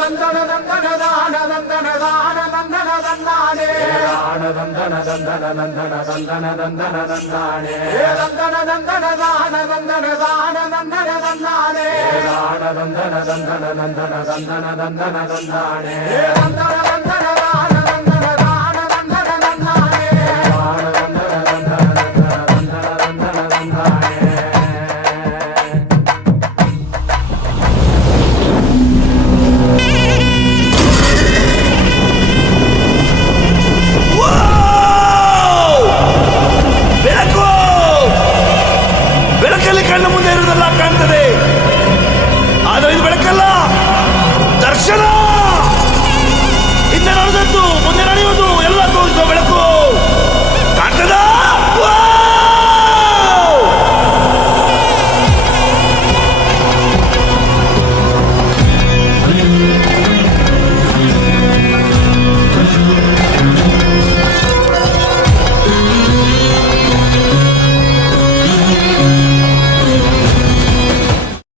ದಂದನ ದಂದನ ದಾನ ದಂದನ ದಾನ ದಂದನ ದಂದಾನೆ ದಾನ ದಂದನ ದಂದನ ದಂದನ ದಂದನ ದಂದನ ದಂದಾನೆ ದಂದನ ದಂದನ ದಾನ ದಂದನ ದಾನ ದಂದನ ದಂದಾನೆ ದಾನ ದಂದನ ದಂದನ ದಂದನ ದಂದನ ದಂದನ ದಂದಾನೆ ದಂದನ ದಂದನ